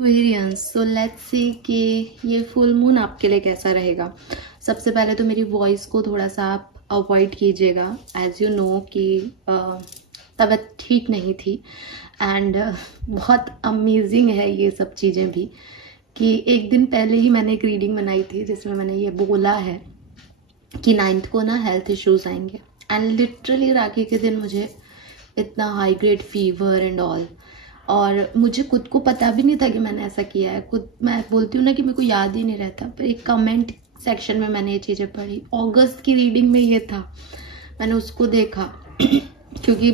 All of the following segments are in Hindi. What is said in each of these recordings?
एक्वेरियंस, सो लेट्स सी कि ये फुल मून आपके लिए कैसा रहेगा। सबसे पहले तो मेरी वॉइस को थोड़ा सा आप अवॉइड कीजिएगा, एज यू नो कि तबीयत ठीक नहीं थी। एंड बहुत अमेजिंग है ये सब चीज़ें भी कि एक दिन पहले ही मैंने एक रीडिंग बनाई थी जिसमें मैंने ये बोला है कि 9th को ना हेल्थ इश्यूज आएंगे। एंड लिटरली राखी के दिन मुझे इतना high grade fever and all, और मुझे खुद को पता भी नहीं था कि मैंने ऐसा किया है। खुद मैं बोलती हूँ ना कि मेरे को याद ही नहीं रहता, पर एक कमेंट सेक्शन में मैंने ये चीज़ें पढ़ी। अगस्त की रीडिंग में ये था, मैंने उसको देखा क्योंकि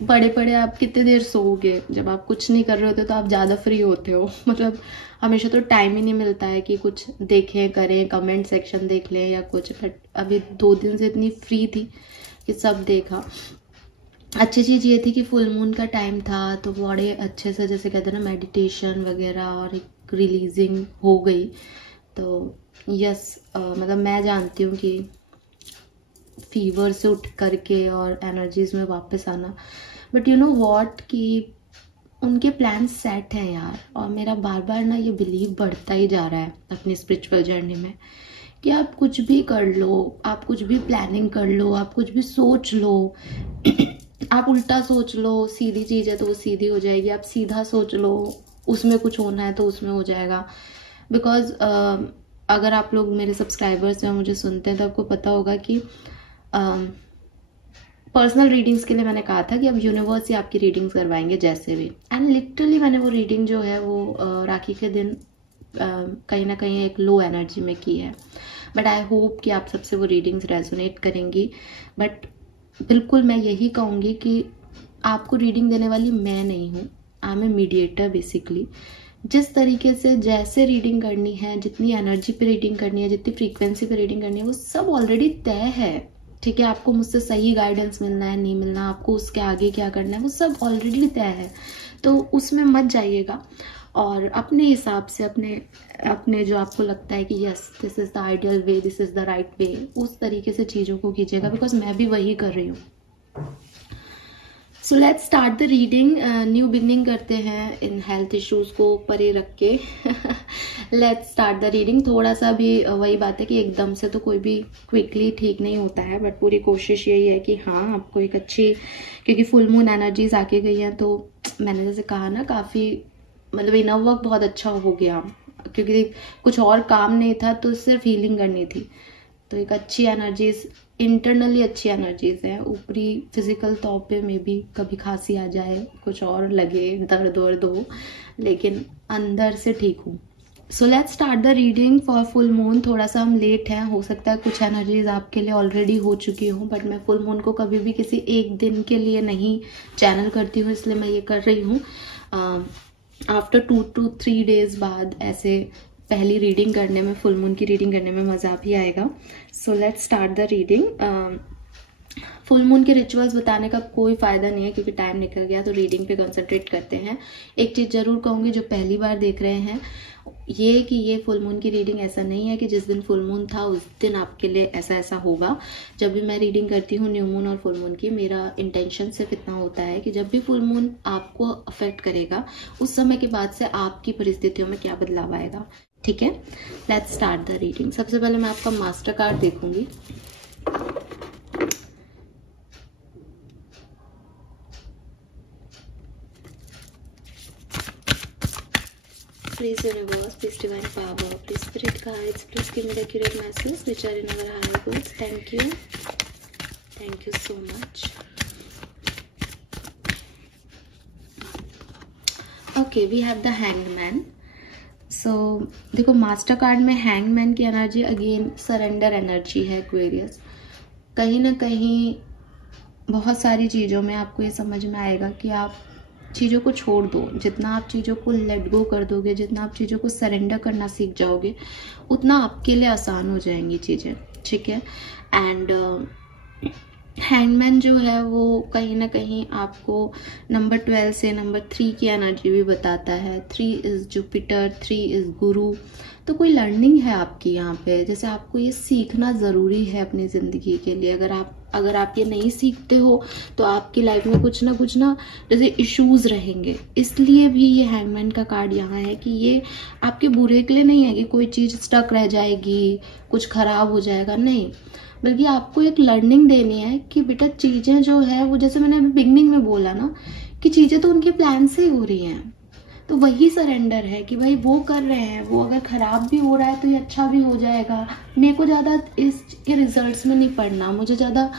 बड़े बड़े आप कितने देर सोओगे, जब आप कुछ नहीं कर रहे होते तो आप ज़्यादा फ्री होते हो। मतलब हमेशा तो टाइम ही नहीं मिलता है कि कुछ देखें करें, कमेंट सेक्शन देख लें या कुछ। बट अभी 2 दिन से इतनी फ्री थी कि सब देखा। अच्छी चीज़ ये थी कि फुल मून का टाइम था तो बड़े अच्छे से, जैसे कहते हैं ना, मेडिटेशन वगैरह और एक रिलीजिंग हो गई। तो यस, मतलब मैं जानती हूँ कि फीवर से उठ करके और एनर्जीज में वापस आना, बट यू नो व्हाट कि उनके प्लान सेट हैं यार। और मेरा बार बार ना ये बिलीव बढ़ता ही जा रहा है अपनी स्पिरिचुअल जर्नी में कि आप कुछ भी कर लो, आप कुछ भी प्लानिंग कर लो, आप कुछ भी सोच लो, आप उल्टा सोच लो, सीधी चीज़ है तो वो सीधी हो जाएगी। आप सीधा सोच लो, उसमें कुछ होना है तो उसमें हो जाएगा। बिकॉज अगर आप लोग मेरे सब्सक्राइबर्स हैं, मुझे सुनते हैं, तो आपको पता होगा कि पर्सनल रीडिंग्स के लिए मैंने कहा था कि अब यूनिवर्स ही आपकी रीडिंग्स करवाएंगे जैसे भी। एंड लिटरली मैंने वो रीडिंग जो है वो राखी के दिन कहीं ना कहीं एक लो एनर्जी में की है। बट आई होप कि आप सबसे वो रीडिंग्स रेजोनेट करेंगी। बट बिल्कुल मैं यही कहूँगी कि आपको रीडिंग देने वाली मैं नहीं हूँ, I am a mediator basically. जिस तरीके से जैसे रीडिंग करनी है, जितनी एनर्जी पे रीडिंग करनी है, जितनी फ्रीक्वेंसी पे रीडिंग करनी है, वो सब ऑलरेडी तय है। ठीक है, आपको मुझसे सही गाइडेंस मिलना है नहीं मिलना, आपको उसके आगे क्या करना है, वो सब ऑलरेडी तय है। तो उसमें मत जाइएगा और अपने हिसाब से अपने जो आपको लगता है कि yes this is the ideal way, this is the right way, उस तरीके से चीज़ों को कीजिएगा। बिकॉज मैं भी वही कर रही हूँ। So let's start the reading. New beginning करते हैं इन हेल्थ इश्यूज को परे रख के। Let's start the reading. थोड़ा सा भी वही बात है कि एकदम से तो कोई भी क्विकली ठीक नहीं होता है, बट पूरी कोशिश यही है कि हाँ आपको एक अच्छी, क्योंकि फुल मून एनर्जीज आके गई हैं तो मैंने जैसे कहा ना, काफ़ी मतलब इनर वर्क बहुत अच्छा हो गया, क्योंकि कुछ और काम नहीं था तो सिर्फ हीलिंग करनी थी। तो एक अच्छी एनर्जीज, इंटरनली अच्छी एनर्जीज है। ऊपरी फिजिकल तौर पे में भी कभी खांसी आ जाए, कुछ और लगे, दर्द वर्द हो, लेकिन अंदर से ठीक हूँ। So let's start the reading for full moon. थोड़ा सा हम लेट हैं, हो सकता है कुछ एनर्जीज आपके लिए ऑलरेडी हो चुकी हूँ, बट मैं फुल मून को कभी भी किसी एक दिन के लिए नहीं चैनल करती हूँ, इसलिए मैं ये कर रही हूँ। आफ्टर 2 to 3 days बाद ऐसे पहली रीडिंग करने में, फुल मून की रीडिंग करने में मज़ा भी आएगा। So let's start the reading. Full moon के रिचुअल्स बताने का कोई फ़ायदा नहीं है क्योंकि टाइम निकल गया, तो रीडिंग पे कंसंट्रेट करते हैं। एक चीज़ ज़रूर कहूँगी, जो पहली बार देख रहे हैं, ये कि ये फुल मून की रीडिंग ऐसा नहीं है कि जिस दिन फुल मून था उस दिन आपके लिए ऐसा ऐसा होगा। जब भी मैं रीडिंग करती हूँ न्यू मून और फुल मून की, मेरा इंटेंशन सिर्फ इतना होता है कि जब भी फुल मून आपको अफेक्ट करेगा, उस समय के बाद से आपकी परिस्थितियों में क्या बदलाव आएगा। ठीक है, लेट्स स्टार्ट द रीडिंग। सबसे पहले मैं आपका मास्टर कार्ड देखूंगी। Please universe, please divine power, please spirit guides, please give me the accurate messages which are in our high goods. Thank you so much. Okay, we have the Hanged Man. सो देखो, मास्टर कार्ड में हैंगमैन की एनर्जी अगेन सरेंडर एनर्जी है एक्वेरियस। कहीं ना कहीं बहुत सारी चीज़ों में आपको ये समझ में आएगा कि आप चीज़ों को छोड़ दो। जितना आप चीज़ों को लेट गो कर दोगे, जितना आप चीज़ों को सरेंडर करना सीख जाओगे, उतना आपके लिए आसान हो जाएंगी चीज़ें। ठीक है, एंड हैंगमैन जो है वो कहीं ना कहीं आपको नंबर 12 से नंबर 3 की एनर्जी भी बताता है। 3 इज़ जुपिटर, 3 इज़ गुरु। तो कोई लर्निंग है आपकी यहाँ पे, जैसे आपको ये सीखना ज़रूरी है अपनी ज़िंदगी के लिए। अगर आप अगर आप ये नहीं सीखते हो तो आपकी लाइफ में कुछ ना जैसे इश्यूज रहेंगे। इसलिए भी ये हैंगमैन का कार्ड यहाँ है कि ये आपके बुरे के लिए नहीं है कि कोई चीज़ स्टक रह जाएगी, कुछ खराब हो जाएगा, नहीं, बल्कि आपको एक लर्निंग देनी है कि बेटा चीज़ें जो है वो, जैसे मैंने अभी बिगनिंग में बोला ना कि चीज़ें तो उनके प्लान से ही हो रही हैं, तो वही सरेंडर है कि भाई वो कर रहे हैं, वो अगर खराब भी हो रहा है तो ये अच्छा भी हो जाएगा। मेरे को ज़्यादा इसके रिजल्ट्स में नहीं पड़ना, मुझे ज़्यादा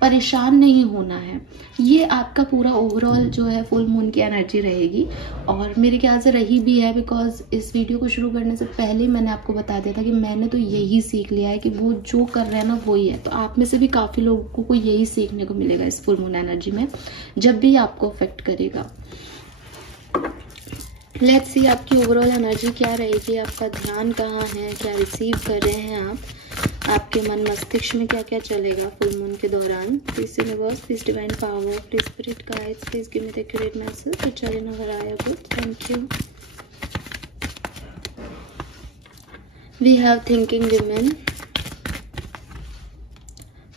परेशान नहीं होना है। ये आपका पूरा ओवरऑल जो है फुल मून की एनर्जी रहेगी, और मेरे ख्याल से रही भी है, बिकॉज इस वीडियो को शुरू करने से पहले मैंने आपको बता दिया था कि मैंने तो यही सीख लिया है कि वो जो कर रहे हैं ना वही है। तो आप में से भी काफ़ी लोगों को यही सीखने को मिलेगा इस फुल मून एनर्जी में, जब भी आपको अफेक्ट करेगा। लेट्स सी आपकी ओवरऑल एनर्जी क्या रहेगी, आपका ध्यान कहाँ है, क्या रिसीव कर रहे हैं आप, आपके मन मस्तिष्क में क्या क्या चलेगा फुल मून के दौरान। Please universe, please divine power, please spirit guides, please give me the accurate message for challenge our आया good. Thank you. We have thinking women,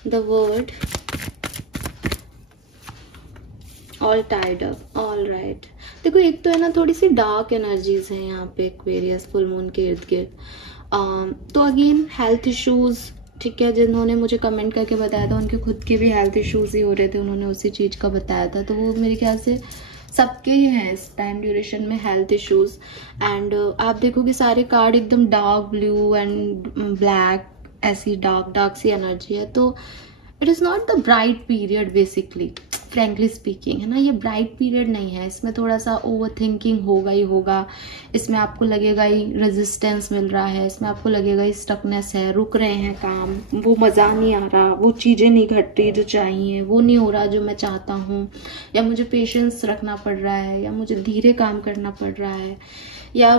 the word, all tied up, all right. देखो एक तो है ना थोड़ी सी डार्क एनर्जीज हैं यहाँ पे एक्वेरियस फुल मून के इर्द गिर्द। तो अगेन हेल्थ इश्यूज, ठीक है, जिन्होंने मुझे कमेंट करके बताया था उनके खुद के भी हेल्थ इश्यूज ही हो रहे थे, उन्होंने उसी चीज़ का बताया था, तो वो मेरे ख्याल से सबके ही हैं इस टाइम ड्यूरेशन में हेल्थ इश्यूज। एंड आप देखोगे सारे कार्ड एकदम डार्क ब्लू एंड ब्लैक, ऐसी डार्क सी एनर्जी है। तो it is not the bright period basically, frankly speaking, है ना, ये ब्राइट पीरियड नहीं है। इसमें थोड़ा सा ओवर थिंकिंग होगा ही होगा, इसमें आपको लगेगा ही रेजिस्टेंस मिल रहा है, इसमें आपको लगेगा ही स्टकनेस है, रुक रहे हैं काम, वो मज़ा नहीं आ रहा, वो चीज़ें नहीं घट रही जो चाहिए, वो नहीं हो रहा जो मैं चाहता हूँ, या मुझे पेशेंस रखना पड़ रहा है, या मुझे धीरे काम करना पड़ रहा है, या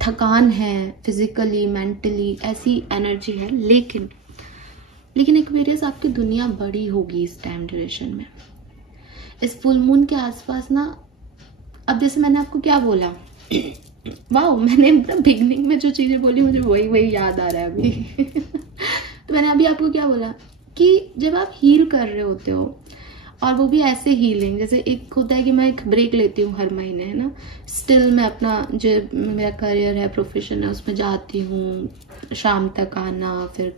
थकान है फिजिकली मेंटली, ऐसी एनर्जी है। लेकिन एक्वेरियस आपकी दुनिया बड़ी होगी इस टाइम ड्यूरेशन में, इस फुल मून के आसपास ना। अब जैसे मैंने आपको क्या बोला, वाह, मैंने बिगनिंग में जो चीजें बोली मुझे वही याद आ रहा है अभी। तो मैंने अभी आपको क्या बोला कि जब आप हील कर रहे होते हो, और वो भी ऐसे हीलिंग, जैसे एक होता है कि मैं एक ब्रेक लेती हूँ हर महीने, है ना, स्टिल मैं अपना जो मेरा करियर है, प्रोफेशन है, उसमें जाती हूँ, शाम तक आना, फिर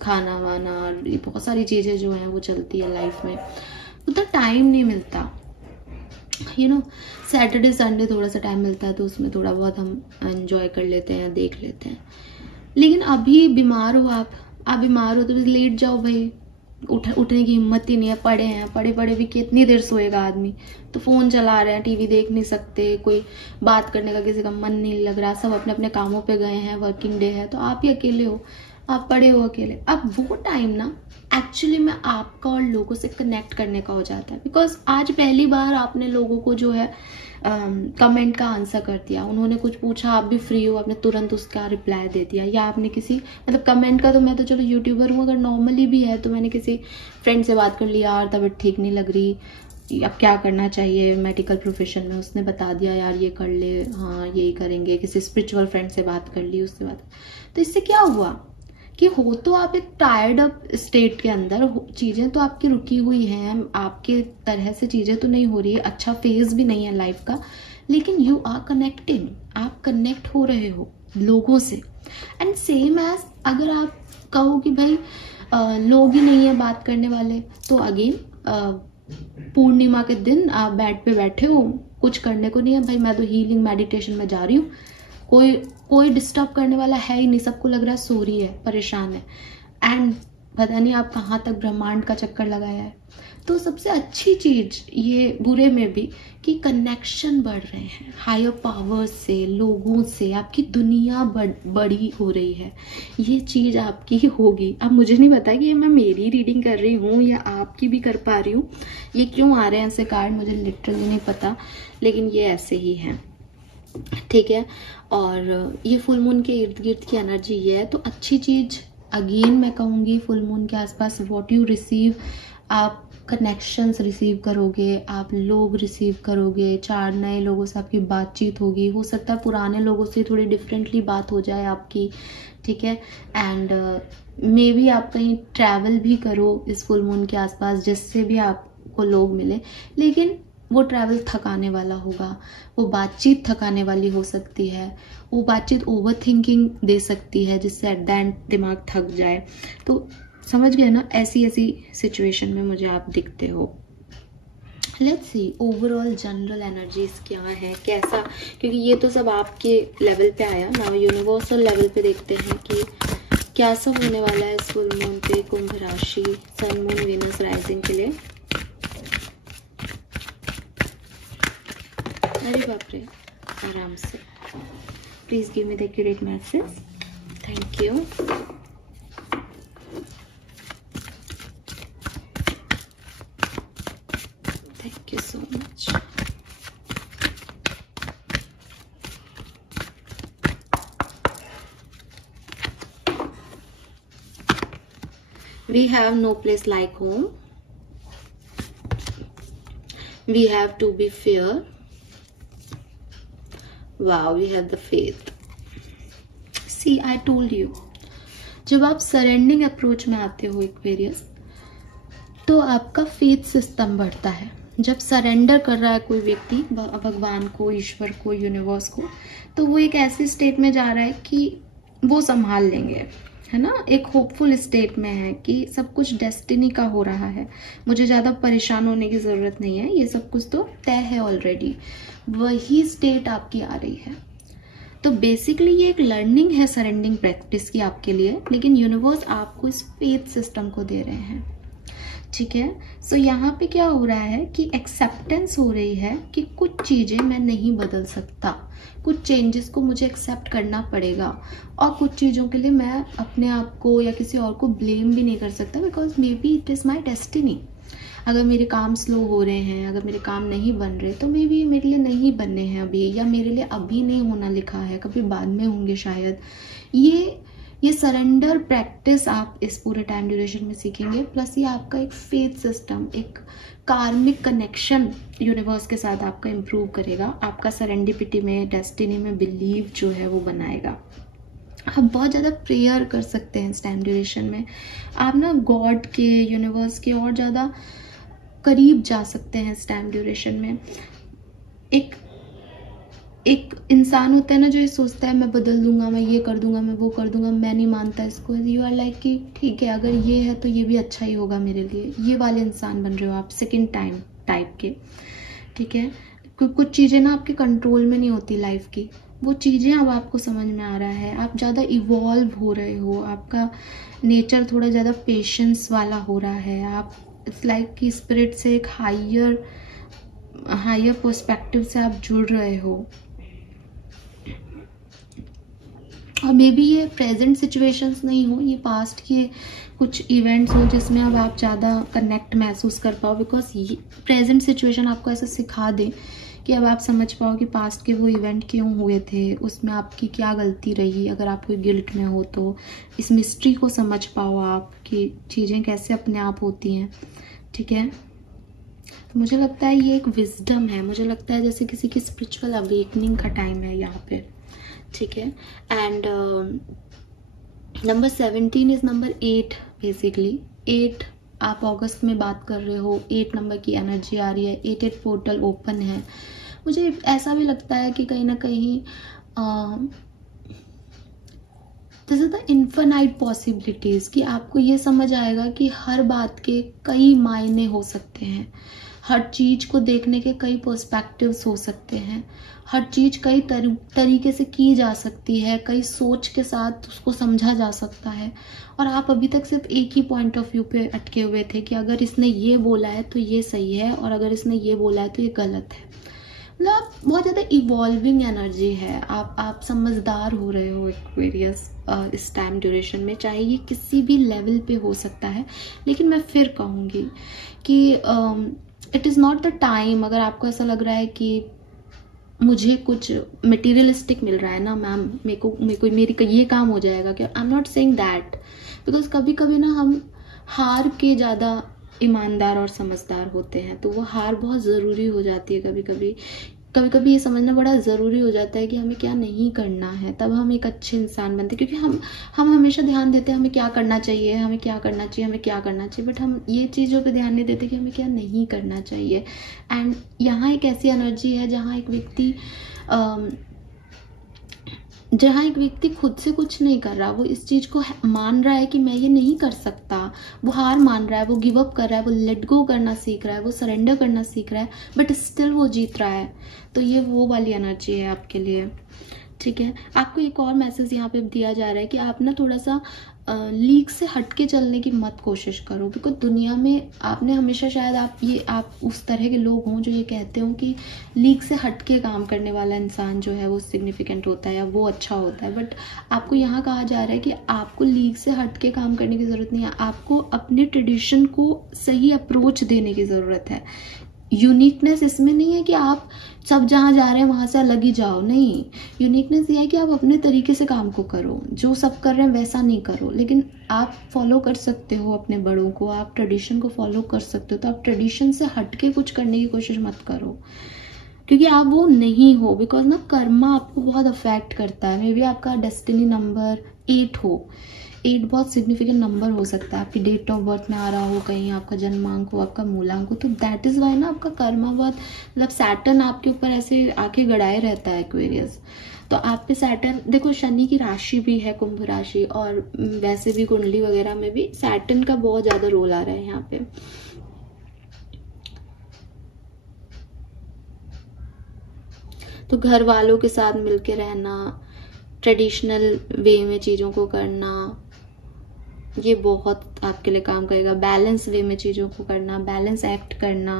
खाना वाना, ये बहुत सारी चीज़ें जो हैं वो चलती है लाइफ में, उतना टाइम नहीं मिलता, यू नो। सैटरडे संडे थोड़ा सा टाइम मिलता है तो उसमें थोड़ा बहुत हम एंजॉय कर लेते हैं, देख लेते हैं। लेकिन अभी बीमार हो आप बीमार हो तो लेट जाओ भाई, उठने की हिम्मत ही नहीं है, पड़े भी कितनी देर सोएगा आदमी, तो फ़ोन चला रहे हैं, टीवी देख नहीं सकते, कोई बात करने का किसी का मन नहीं लग रहा, सब अपने अपने कामों पे गए हैं, वर्किंग डे है, तो आप ही अकेले हो, आप पड़े हो अकेले। अब वो टाइम ना एक्चुअली में आपका और लोगों से कनेक्ट करने का हो जाता है, बिकॉज आज पहली बार आपने लोगों को जो है कमेंट का आंसर कर दिया, उन्होंने कुछ पूछा, आप भी फ्री हो, आपने तुरंत उसका रिप्लाई दे दिया, या आपने किसी मतलब कमेंट का, तो मैं तो चलो यूट्यूबर हूँ, अगर नॉर्मली भी है तो मैंने किसी फ्रेंड से बात कर लिया, यार तबीयत ठीक नहीं लग रही, अब क्या करना चाहिए मेडिकल प्रोफेशन में, उसने बता दिया यार ये कर ले, हाँ यही करेंगे, किसी स्पिरिचुअल फ्रेंड से बात कर ली, उससे बात, तो इससे क्या हुआ कि हो तो आप एक टायर्ड अप स्टेट के अंदर, चीज़ें तो आपकी रुकी हुई हैं, आपके तरह से चीज़ें तो नहीं हो रही है, अच्छा फेज भी नहीं है लाइफ का, लेकिन यू आर कनेक्टिंग, आप कनेक्ट हो रहे हो लोगों से। एंड सेम एज अगर आप कहो कि भाई लोग ही नहीं है बात करने वाले, तो अगेन पूर्णिमा के दिन आप बेड पे बैठे हो, कुछ करने को नहीं है भाई, मैं तो हीलिंग मेडिटेशन में जा रही हूँ, कोई डिस्टर्ब करने वाला है ही नहीं, सबको लग रहा है सो रही है, परेशान है, एंड पता नहीं आप कहाँ तक ब्रह्मांड का चक्कर लगाया है। तो सबसे अच्छी चीज ये बुरे में भी कि कनेक्शन बढ़ रहे हैं हायर पावर्स से, लोगों से, आपकी दुनिया बड़ी हो रही है, ये चीज आपकी होगी। अब मुझे नहीं पता कि मैं मेरी रीडिंग कर रही हूँ या आपकी भी कर पा रही हूँ, ये क्यों आ रहे हैं ऐसे कार्ड मुझे लिटरली नहीं पता, लेकिन ये ऐसे ही है, ठीक है। और ये फुल मून के इर्द गिर्द की एनर्जी ये है, तो अच्छी चीज अगेन मैं कहूँगी फुल मून के आसपास व्हाट यू रिसीव, आप कनेक्शंस रिसीव करोगे, आप लोग रिसीव करोगे, 4 नए लोगों से आपकी बातचीत होगी। हो सकता है पुराने लोगों से थोड़ी डिफरेंटली बात हो जाए आपकी, ठीक है। एंड मे बी आप कहीं ट्रैवल भी करो इस फुल मून के आसपास, जिससे भी आपको लोग मिले, लेकिन वो ट्रैवल थकाने वाला होगा, वो बातचीत थकाने वाली हो सकती है, वो बातचीत ओवर थिंकिंग दे सकती है, जिससे एट द एंड दिमाग थक जाए। तो समझ गए ना, ऐसी सिचुएशन में मुझे आप दिखते हो। Let's see overall general energies क्या है, कैसा, क्योंकि ये तो सब आपके लेवल पे आया ना, यूनिवर्सल लेवल पे देखते हैं कि क्या सब होने वाला है इस फुल मून पे कुंभ राशि, सन मून वीनस राइजिंग के लिए। अरे बाप रे, आराम से, please give me the accurate message. Thank you. Thank you so much. We have no place like home. We have to be fair. Wow, we have the faith. See, I told you. जब आप सरेंडिंग अप्रोच में आते हो एक्वेरियस, तो आपका फेथ सिस्टम बढ़ता है। जब सरेंडर कर रहा है कोई व्यक्ति भगवान को, ईश्वर को, यूनिवर्स को, तो वो एक ऐसी स्टेट में जा रहा है कि वो संभाल लेंगे, है ना। एक होपफुल स्टेट में है कि सब कुछ डेस्टिनी का हो रहा है, मुझे ज़्यादा परेशान होने की ज़रूरत नहीं है, ये सब कुछ तो तय है ऑलरेडी। वही स्टेट आपकी आ रही है। तो बेसिकली ये एक लर्निंग है सरेंडिंग प्रैक्टिस की आपके लिए, लेकिन यूनिवर्स आपको इस फेथ सिस्टम को दे रहे हैं, ठीक है। सो यहाँ पे क्या हो रहा है कि एक्सेप्टेंस हो रही है कि कुछ चीज़ें मैं नहीं बदल सकता, कुछ चेंजेस को मुझे एक्सेप्ट करना पड़ेगा, और कुछ चीज़ों के लिए मैं अपने आप को या किसी और को ब्लेम भी नहीं कर सकता, because may be it is my destiny. अगर मेरे काम स्लो हो रहे हैं, अगर मेरे काम नहीं बन रहे, तो मे बी मेरे लिए नहीं बनने हैं अभी, या मेरे लिए अभी नहीं होना लिखा है, कभी बाद में होंगे शायद। ये सरेंडर प्रैक्टिस आप इस पूरे टाइम ड्यूरेशन में सीखेंगे, प्लस ये आपका एक फेथ सिस्टम, एक कार्मिक कनेक्शन यूनिवर्स के साथ आपका इम्प्रूव करेगा, आपका सरेंडिपिटी में, डेस्टिनी में बिलीव जो है वो बनाएगा। आप बहुत ज़्यादा प्रेयर कर सकते हैं इस टाइम ड्यूरेशन में, आप ना गॉड के, यूनिवर्स के और ज़्यादा करीब जा सकते हैं इस टाइम ड्यूरेशन में। एक इंसान होता है ना जो ये सोचता है मैं बदल दूंगा, मैं ये कर दूंगा, मैं वो कर दूंगा, मैं नहीं मानता इसको। यू आर लाइक कि ठीक है, अगर ये है तो ये भी अच्छा ही होगा मेरे लिए, ये वाले इंसान बन रहे हो आप, सेकंड टाइम टाइप के, ठीक है। कुछ चीज़ें ना आपके कंट्रोल में नहीं होती लाइफ की, वो चीज़ें अब आपको समझ में आ रहा है, आप ज़्यादा इवॉल्व हो रहे हो, आपका नेचर थोड़ा ज़्यादा पेशेंस वाला हो रहा है, आप इट्स लाइक कि स्पिरिट से एक हायर पर्सपेक्टिव से आप जुड़ रहे हो। और मे बी ये प्रेजेंट सिचुएशंस नहीं हो, ये पास्ट के कुछ इवेंट्स हो जिसमें अब आप ज़्यादा कनेक्ट महसूस कर पाओ, बिकॉज ये प्रेजेंट सिचुएशन आपको ऐसा सिखा दे कि अब आप समझ पाओ कि पास्ट के वो इवेंट क्यों हुए थे, उसमें आपकी क्या गलती रही, अगर आप कोई गिल्ट में हो तो इस मिस्ट्री को समझ पाओ आप कि चीज़ें कैसे अपने आप होती हैं, ठीक है। तो मुझे लगता है ये एक विजडम है, मुझे लगता है जैसे किसी की स्पिरिचुअल अवेकनिंग का टाइम है यहाँ पे, ठीक है। And number 17 is number 8 basically. 8 आप अगस्त में बात कर रहे हो, 8 नंबर की एनर्जी आ रही है, 8 पोर्टल ओपन है। मुझे ऐसा भी लगता है कि कहीं ना कहीं this is the infinite possibilities, कि आपको ये समझ आएगा कि हर बात के कई मायने हो सकते हैं, हर चीज को देखने के कई पर्सपेक्टिव्स हो सकते हैं, हर चीज कई तरीके से की जा सकती है, कई सोच के साथ उसको समझा जा सकता है। और आप अभी तक सिर्फ एक ही पॉइंट ऑफ व्यू पे अटके हुए थे कि अगर इसने ये बोला है तो ये सही है, और अगर इसने ये बोला है तो ये गलत है। मतलब बहुत ज़्यादा इवॉल्विंग एनर्जी है, आप समझदार हो रहे हो एक्वेरियस इस टाइम ड्यूरेशन में, चाहे ये किसी भी लेवल पे हो सकता है। लेकिन मैं फिर कहूँगी कि it is not the time, अगर आपको ऐसा लग रहा है कि मुझे कुछ मटेरियलिस्टिक मिल रहा है ना मैम, मेरी ये काम हो जाएगा क्या, I am not saying that, because कभी कभी ना हम हार के ज़्यादा ईमानदार और समझदार होते हैं, तो वो हार बहुत ज़रूरी हो जाती है। कभी कभी ये समझना बड़ा ज़रूरी हो जाता है कि हमें क्या नहीं करना है, तब हम एक अच्छे इंसान बनते हैं। क्योंकि हम हमेशा ध्यान देते हैं हमें क्या करना चाहिए, हमें क्या करना चाहिए, हमें क्या करना चाहिए, बट हम ये चीज़ों पे ध्यान नहीं देते कि हमें क्या नहीं करना चाहिए। एंड यहाँ एक ऐसी एनर्जी है जहाँ एक व्यक्ति खुद से कुछ नहीं कर रहा, वो इस चीज़ को मान रहा है कि मैं ये नहीं कर सकता, वो हार मान रहा है, वो गिव अप कर रहा है, वो लेट गो करना सीख रहा है, वो सरेंडर करना सीख रहा है, बट स्टिल वो जीत रहा है। तो ये वो वाली एनर्जी है आपके लिए, ठीक है। आपको एक और मैसेज यहाँ पे दिया जा रहा है कि आप ना थोड़ा सा लीक से हटके चलने की मत कोशिश करो, बिकॉज दुनिया में आपने हमेशा शायद आप उस तरह के लोग हों जो ये कहते हो कि लीक से हटके काम करने वाला इंसान जो है वो सिग्निफिकेंट होता है या वो अच्छा होता है, बट आपको यहाँ कहा जा रहा है कि आपको लीक से हटके काम करने की ज़रूरत नहीं है, आपको अपने ट्रेडिशन को सही अप्रोच देने की ज़रूरत है। यूनिकनेस इसमें नहीं है कि आप सब जहाँ जा रहे हैं वहाँ से अलग ही जाओ, नहीं। यूनिकनेस ये है कि आप अपने तरीके से काम को करो, जो सब कर रहे हैं वैसा नहीं करो, लेकिन आप फॉलो कर सकते हो अपने बड़ों को, आप ट्रेडिशन को फॉलो कर सकते हो। तो आप ट्रेडिशन से हटके कुछ करने की कोशिश मत करो, क्योंकि आप वो नहीं हो। बिकॉज ना कर्मा आपको बहुत अफेक्ट करता है। मे बी आपका डेस्टिनी नंबर 8 हो, 8 बहुत सिग्निफिकेंट नंबर हो सकता है, आपकी डेट ऑफ बर्थ में आ रहा हो, कहीं आपका जन्मांक हो, आपका मूलांक हो, तो दैट इज़ वाई ना आपका कर्मा बहुत, मतलब सैटर्न आपके ऊपर ऐसे आके गड़ाए रहता है एक्वेरियस। तो आप पे सैटर्न, देखो शनि की राशि भी है कुंभ राशि, और वैसे भी कुंडली वगैरह में भी सैटर्न का बहुत ज़्यादा रोल आ रहा है यहाँ पे। तो घर वालों के साथ मिलके रहना, ट्रेडिशनल वे में चीज़ों को करना, ये बहुत आपके लिए काम करेगा। बैलेंस वे में चीज़ों को करना, बैलेंस एक्ट करना,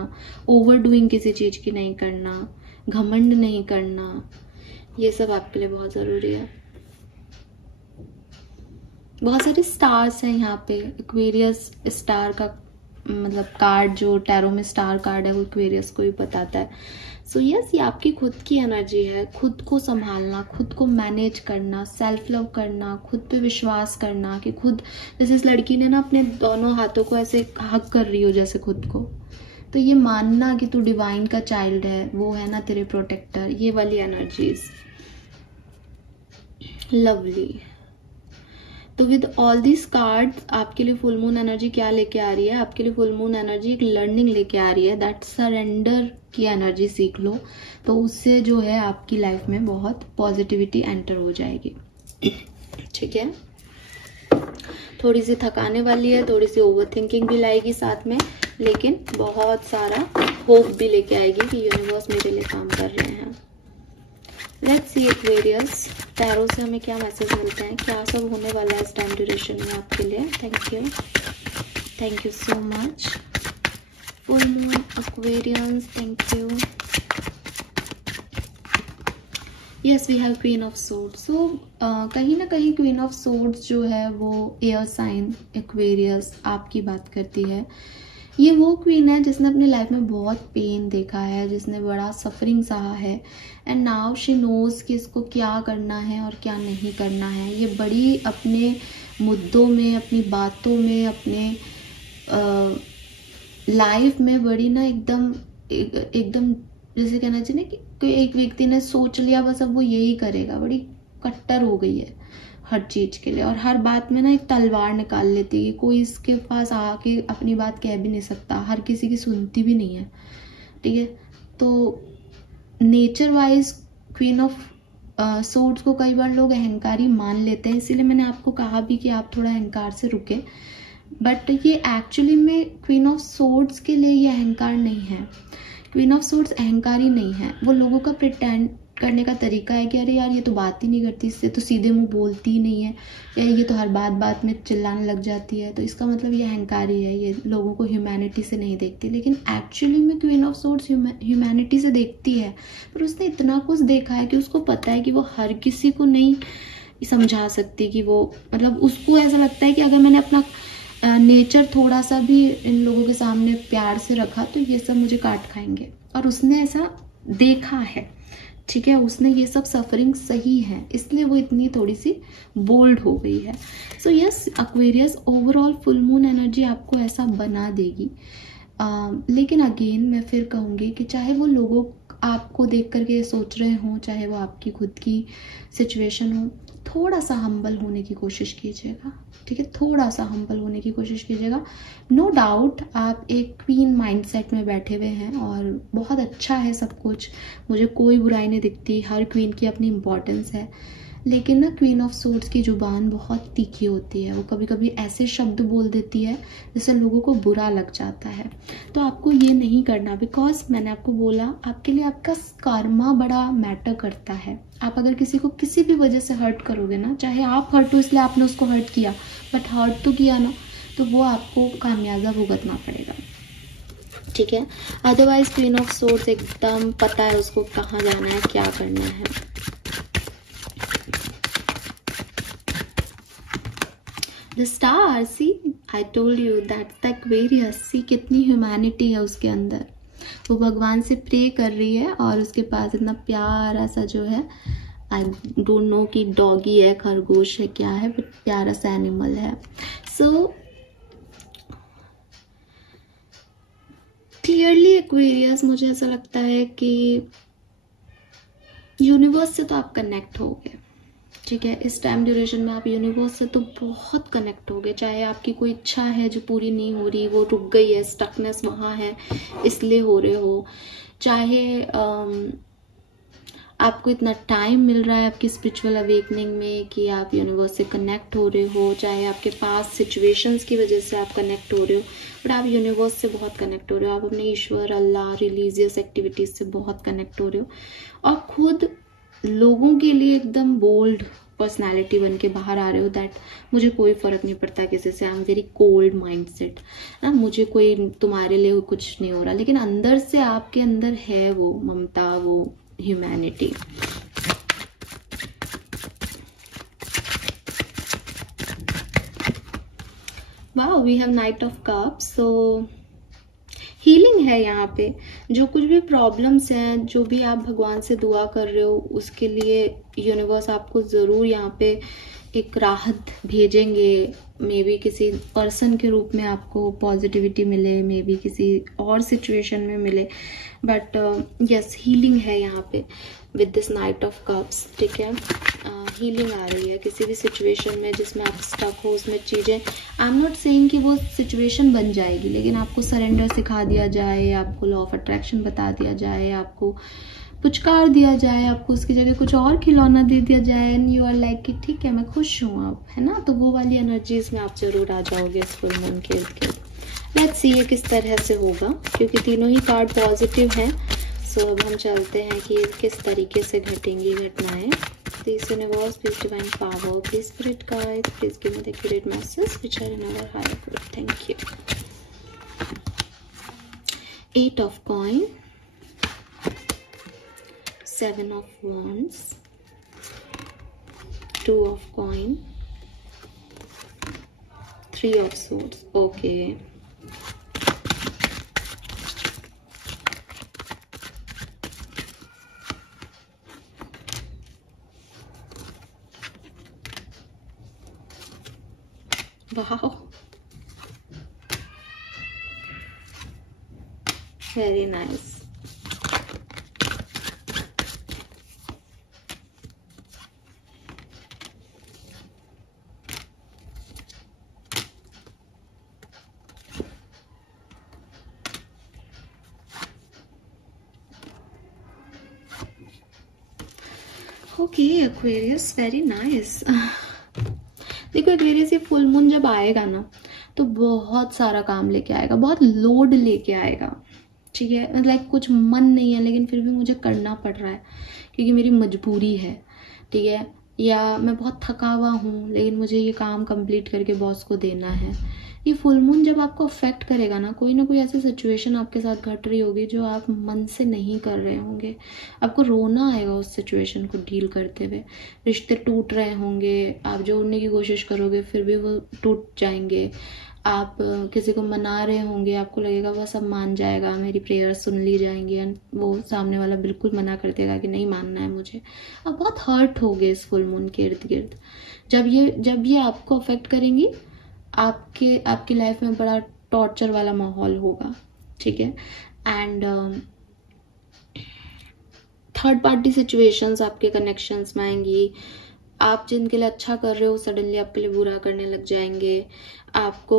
ओवर डूइंग किसी चीज़ की नहीं करना, घमंड नहीं करना, ये सब आपके लिए बहुत ज़रूरी है। बहुत सारे स्टार्स हैं यहाँ पे। एक्वेरियस स्टार का मतलब कार्ड, जो टैरो में स्टार कार्ड है वो एक्वेरियस को भी बताता है। सो यस, ये आपकी खुद की एनर्जी है, खुद को संभालना, खुद को मैनेज करना, सेल्फ लव करना, खुद पे विश्वास करना कि खुद, जैसे इस लड़की ने ना अपने दोनों हाथों को ऐसे हग कर रही हो जैसे खुद को, तो ये मानना कि तू डिवाइन का चाइल्ड है, वो है ना तेरे प्रोटेक्टर, ये वाली एनर्जीज। लवली। तो विद ऑल दिस कार्ड्स आपके लिए फुल मून एनर्जी क्या लेके आ रही है? आपके लिए फुल मून एनर्जी एक लर्निंग लेके आ रही है, दैट सरेंडर की एनर्जी सीख लो, तो उससे जो है आपकी लाइफ में बहुत पॉजिटिविटी एंटर हो जाएगी, ठीक है। थोड़ी सी थकाने वाली है, थोड़ी सी ओवर थिंकिंग भी लाएगी साथ में, लेकिन बहुत सारा होप भी लेके आएगी कि यूनिवर्स मेरे लिए काम कर रहे हैं। लेट्स सी एक्वेरियस, टैरो से हमें क्या मैसेज मिलते हैं, क्या सब होने वाला है इस टाइम ड्यूरेशन में आपके लिए। Thank you so much. Full moon aquarians, thank you. Yes, we have queen of swords. So कहीं ना कहीं क्वीन ऑफ सोर्ड्स जो है वो एयर साइन एक्वेरियस आपकी बात करती है। ये वो क्वीन है जिसने अपनी लाइफ में बहुत पेन देखा है, जिसने बड़ा सफरिंग सहा है, एंड नाउ शी नोज कि इसको क्या करना है और क्या नहीं करना है। ये बड़ी अपने मुद्दों में, अपनी बातों में, अपने लाइफ में बड़ी ना एकदम जैसे कहना चाहिए ना कि एक व्यक्ति ने सोच लिया बस अब वो यही करेगा, बड़ी कट्टर हो गई है हर चीज के लिए, और हर बात में ना एक तलवार निकाल लेती है। कोई इसके पास आके अपनी बात कह भी नहीं सकता, हर किसी की सुनती भी नहीं है, ठीक है। तो nature wise queen of swords को कई बार लोग अहंकारी मान लेते हैं, इसीलिए मैंने आपको कहा भी कि आप थोड़ा अहंकार से रुके, बट ये एक्चुअली में क्वीन ऑफ सोर्ड्स के लिए ये अहंकार नहीं है। क्वीन ऑफ सोर्ड्स अहंकारी नहीं है, वो लोगों का प्रिटेंड करने का तरीका है कि अरे यार ये तो बात ही नहीं करती, इससे तो सीधे मुंह बोलती ही नहीं है, या ये तो हर बात में चिल्लाने लग जाती है, तो इसका मतलब ये अहंकारी है, ये लोगों को ह्यूमैनिटी से नहीं देखती। लेकिन एक्चुअली में क्वीन ऑफ सोर्ड्स ह्यूमैनिटी से देखती है, पर उसने इतना कुछ देखा है कि उसको पता है कि वो हर किसी को नहीं समझा सकती, कि वो मतलब उसको ऐसा लगता है कि अगर मैंने अपना नेचर थोड़ा सा भी इन लोगों के सामने प्यार से रखा तो ये सब मुझे काट खाएंगे, और उसने ऐसा देखा है। ठीक है, उसने ये सब सफरिंग सही है, इसलिए वो इतनी थोड़ी सी बोल्ड हो गई है। So yes, Aquarius overall full moon energy आपको ऐसा बना देगी। लेकिन अगेन मैं फिर कहूँगी कि चाहे वो लोगों आपको देख करके सोच रहे हों, चाहे वो आपकी खुद की सिचुएशन हो, थोड़ा सा हम्बल होने की कोशिश कीजिएगा। ठीक है, थोड़ा सा हम्बल होने की कोशिश कीजिएगा। नो डाउट आप एक क्वीन माइंडसेट में बैठे हुए हैं और बहुत अच्छा है सब कुछ, मुझे कोई बुराई नहीं दिखती, हर क्वीन की अपनी इम्पोर्टेंस है। लेकिन ना क्वीन ऑफ सोर्ड्स की जुबान बहुत तीखी होती है, वो कभी कभी ऐसे शब्द बोल देती है जिससे लोगों को बुरा लग जाता है। तो आपको ये नहीं करना, बिकॉज मैंने आपको बोला आपके लिए आपका कर्मा बड़ा मैटर करता है। आप अगर किसी को किसी भी वजह से हर्ट करोगे ना, चाहे आप हर्ट हो इसलिए आपने उसको हर्ट किया, बट हर्ट तो किया ना, तो वो आपको खामियाजा भुगतना पड़ेगा। ठीक है, अदरवाइज क्वीन ऑफ सोर्ड्स एकदम पता है उसको कहाँ जाना है, क्या करना है। The star, see, I told you that's the Aquarius. See कितनी ह्यूमैनिटी है उसके अंदर, वो भगवान से प्रे कर रही है और उसके पास इतना प्यारा सा जो है, आई डोंट नो कि डॉगी है, खरगोश है, क्या है, बट प्यारा सा एनिमल है। सो क्लियरली एक्वेरियस, मुझे ऐसा लगता है कि यूनिवर्स से तो आप कनेक्ट हो गए। ठीक है, इस टाइम ड्यूरेशन में आप यूनिवर्स से तो बहुत कनेक्ट हो गए। चाहे आपकी कोई इच्छा है जो पूरी नहीं हो रही, वो रुक गई है, स्टकनेस वहाँ है इसलिए हो रहे हो, चाहे आपको इतना टाइम मिल रहा है आपकी स्पिरिचुअल अवेकनिंग में कि आप यूनिवर्स से कनेक्ट हो रहे हो, चाहे आपके पास सिचुएशंस की वजह से आप कनेक्ट हो रहे हो, बट आप यूनिवर्स से बहुत कनेक्ट हो रहे हो, आप अपने ईश्वर, अल्लाह, रिलीजियस एक्टिविटीज से बहुत कनेक्ट हो रहे हो और खुद लोगों के लिए एकदम बोल्ड पर्सनालिटी बन के बाहर आ रहे हो। दैट मुझे कोई फर्क नहीं पड़ता किसी से, I am very cold mindset ना, मुझे कोई तुम्हारे लिए कुछ नहीं हो रहा, लेकिन अंदर से आपके अंदर है वो ममता, वो humanity. Wow, we have knight of cups. So healing है यहाँ पे, जो कुछ भी प्रॉब्लम्स हैं, जो भी आप भगवान से दुआ कर रहे हो, उसके लिए यूनिवर्स आपको ज़रूर यहाँ पे एक राहत भेजेंगे। मे बी किसी पर्सन के रूप में आपको पॉजिटिविटी मिले, मे बी किसी और सिचुएशन में मिले, बट यस, हीलिंग है यहाँ पे with this night of cups. ठीक है, हीलिंग आ रही है किसी भी सिचुएशन में जिसमें आप स्टक हो, उसमें चीज़ें, आई एम नॉट सेइंग कि वो सिचुएशन बन जाएगी, लेकिन आपको सरेंडर सिखा दिया जाए, आपको लॉ ऑफ अट्रैक्शन बता दिया जाए, आपको पुचकार दिया जाए, आपको उसकी जगह कुछ और खिलौना दे दिया जाए, एंड यू आर लाइक कि ठीक है मैं खुश हूँ अब, है ना। तो वो वाली एनर्जीज में आप जरूर आ जाओगे इस फुल मून के इर्द गिर्द। लेट्स सी ये किस तरह से होगा, क्योंकि तीनों ही कार्ड पॉजिटिव हैं। सो अब हम चलते हैं कि किस तरीके से घटेंगी घटनाएं। Please universe, please divine power, please spirit guides, please give me the accurate messages which are in our higher good. Thank you. 8 of coin, 7 of wands, 2 of coin, 3 of swords. Okay. Wow, very nice. Okay, Aquarius, very nice. देखो एक्वेरियस, ये फुल मून जब आएगा ना तो बहुत सारा काम लेके आएगा, बहुत लोड लेके आएगा। ठीक है, लाइक कुछ मन नहीं है लेकिन फिर भी मुझे करना पड़ रहा है क्योंकि मेरी मजबूरी है। ठीक है, या मैं बहुत थका हुआ हूँ लेकिन मुझे ये काम कंप्लीट करके बॉस को देना है, ये फुल मून जब आपको अफेक्ट करेगा ना कोई ऐसी सिचुएशन आपके साथ घट रही होगी जो आप मन से नहीं कर रहे होंगे, आपको रोना आएगा उस सिचुएशन को डील करते हुए। रिश्ते टूट रहे होंगे, आप जोड़ने की कोशिश करोगे फिर भी वो टूट जाएंगे। आप किसी को मना रहे होंगे, आपको लगेगा वह सब मान जाएगा, मेरी प्रेयर सुन ली जाएंगी, एंड वो सामने वाला बिल्कुल मना कर देगा कि नहीं मानना है मुझे। आप बहुत हर्ट होगे इस फुल मून के इर्द गिर्द। जब ये आपको अफेक्ट करेंगी, आपकी लाइफ में बड़ा टॉर्चर वाला माहौल होगा, ठीक है। एंड थर्ड पार्टी सिचुएशंस आपके कनेक्शंस में आएंगी। आप जिनके लिए अच्छा कर रहे हो सडनली आपके लिए बुरा करने लग जाएंगे, आपको